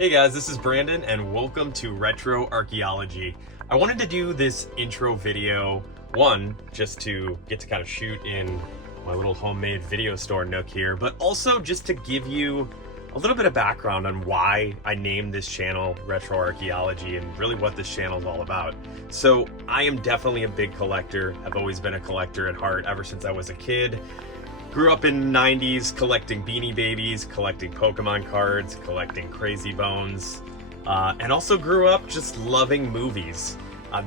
Hey guys, this is Brandon and welcome to Retro Archaeology. I wanted to do this intro video, one, just to get to kind of shoot in my little homemade video store nook here, but also just to give you a little bit of background on why I named this channel Retro Archaeology and really what this channel is all about. So I am definitely a big collector. I've always been a collector at heart ever since I was a kid. Grew up in the 90s collecting Beanie Babies, collecting Pokemon cards, collecting Crazy Bones, and also grew up just loving movies.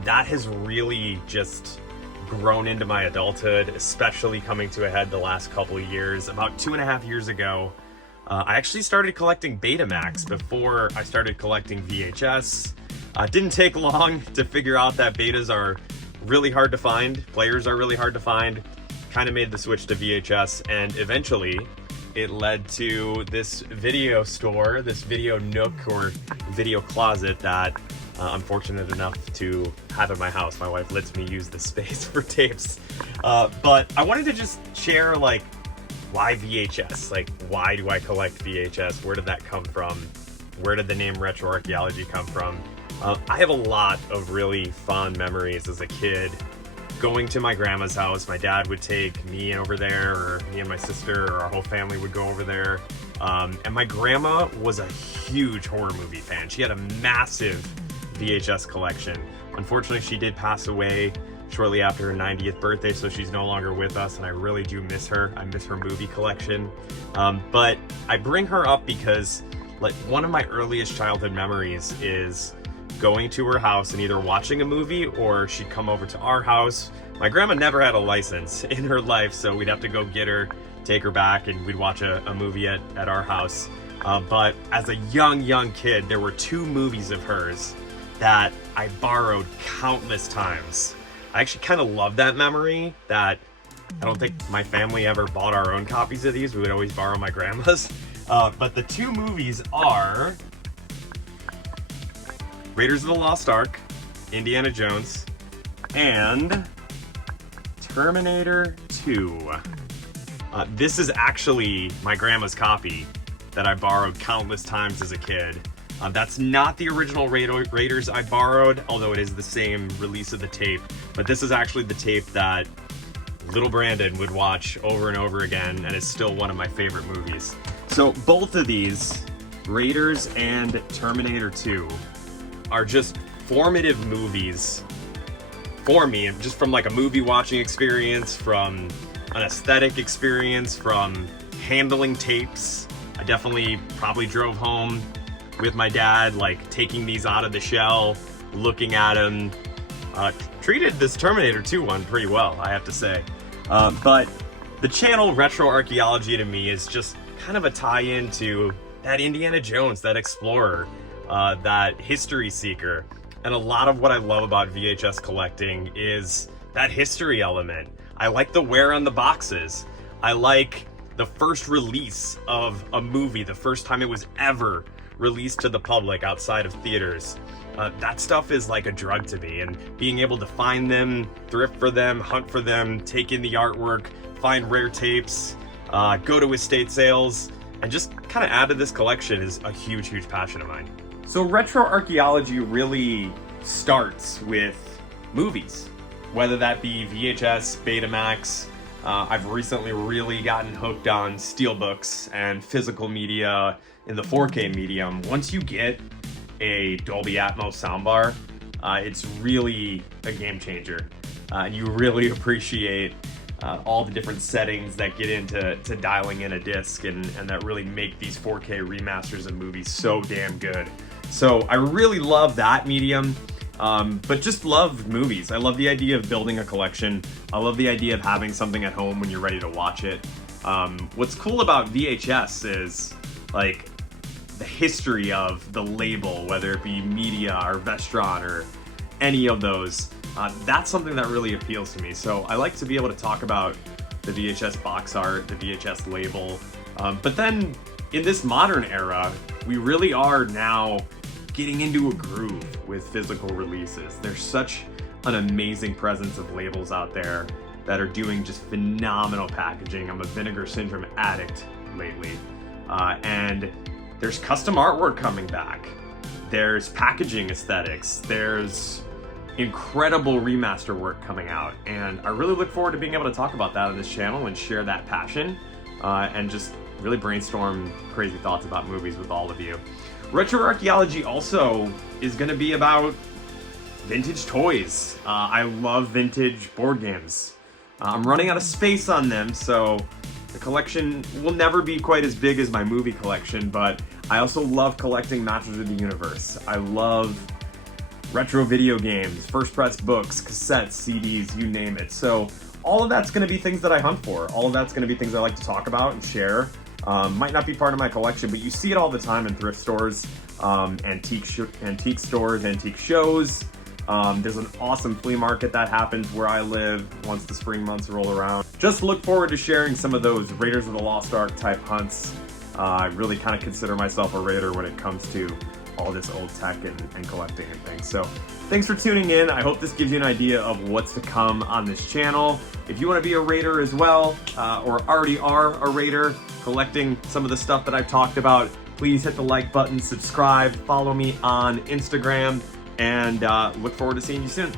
That has really just grown into my adulthood, especially coming to a head the last couple of years. About 2.5 years ago, I actually started collecting Betamax before I started collecting VHS. Didn't take long to figure out that betas are really hard to find, players are really hard to find. Kind of made the switch to VHS, and eventually it led to this video store, this video nook or video closet that I'm fortunate enough to have in my house. My wife lets me use the space for tapes. But I wanted to just share, like, why VHS? Like, why do I collect VHS? Where did that come from? Where did the name Retro Archaeology come from? I have a lot of really fond memories as a kid going to my grandma's house. My dad would take me over there, or me and my sister, or our whole family would go over there. And my grandma was a huge horror movie fan. She had a massive VHS collection. Unfortunately, she did pass away shortly after her 90th birthday, so she's no longer with us, and I really do miss her. I miss her movie collection. But I bring her up because, like, one of my earliest childhood memories is going to her house and either watching a movie or she'd come over to our house. My grandma never had a license in her life, so we'd have to go get her, take her back, and we'd watch a movie at our house. But as a young kid, there were 2 movies of hers that I borrowed countless times. I actually kind of love that memory that I don't think my family ever bought our own copies of these. We would always borrow my grandma's. But the 2 movies are Raiders of the Lost Ark, Indiana Jones, and Terminator 2. This is actually my grandma's copy that I borrowed countless times as a kid. That's not the original Raiders I borrowed, although it is the same release of the tape, but this is actually the tape that little Brandon would watch over and over again, and is still one of my favorite movies. So both of these, Raiders and Terminator 2, are just formative movies for me, just from like a movie watching experience, from an aesthetic experience, from handling tapes. I definitely probably drove home with my dad, like taking these out of the shell, looking at them. Treated this Terminator 2 one pretty well, I have to say. But the channel Retro Archaeology to me is just kind of a tie-in to that Indiana Jones, that explorer, that history seeker. And a lot of what I love about VHS collecting is that history element. I like the wear on the boxes. I like the first release of a movie, the first time it was ever released to the public outside of theaters. That stuff is like a drug to me, and being able to find them, thrift for them, hunt for them, take in the artwork, find rare tapes, go to estate sales, and just kind of add to this collection is a huge passion of mine. So Retro Archaeology really starts with movies, whether that be VHS, Betamax. I've recently really gotten hooked on steelbooks and physical media in the 4K medium. Once you get a Dolby Atmos soundbar, it's really a game changer. You really appreciate all the different settings that get into dialing in a disc and that really make these 4K remasters of movies so damn good. So I really love that medium, but just love movies. I love the idea of building a collection. I love the idea of having something at home when you're ready to watch it. What's cool about VHS is, like, the history of the label, whether it be media or Vestron or any of those. That's something that really appeals to me. So I like to be able to talk about the VHS box art, the VHS label. But then in this modern era, we really are now getting into a groove with physical releases. There's such an amazing presence of labels out there that are doing just phenomenal packaging. I'm a Vinegar Syndrome addict lately. And There's custom artwork coming back. There's packaging aesthetics. There's incredible remaster work coming out. And I really look forward to being able to talk about that on this channel and share that passion and just really brainstorm crazy thoughts about movies with all of you. Retro Archaeology also is going to be about vintage toys. I love vintage board games. I'm running out of space on them, so the collection will never be quite as big as my movie collection, but I also love collecting Masters of the Universe. I love retro video games, first press books, cassettes, CDs, you name it. So all of that's going to be things that I hunt for. All of that's going to be things I like to talk about and share. Might not be part of my collection, but you see it all the time in thrift stores, antique stores, antique shows. There's an awesome flea market that happens where I live once the spring months roll around. Just look forward to sharing some of those Raiders of the Lost Ark type hunts. I really kind of consider myself a raider when it comes to all this old tech and collecting and things. So thanks for tuning in. I hope this gives you an idea of what's to come on this channel. If you want to be a raider as well, or already are a raider collecting some of the stuff that I've talked about, please hit the like button, subscribe, follow me on Instagram, and look forward to seeing you soon.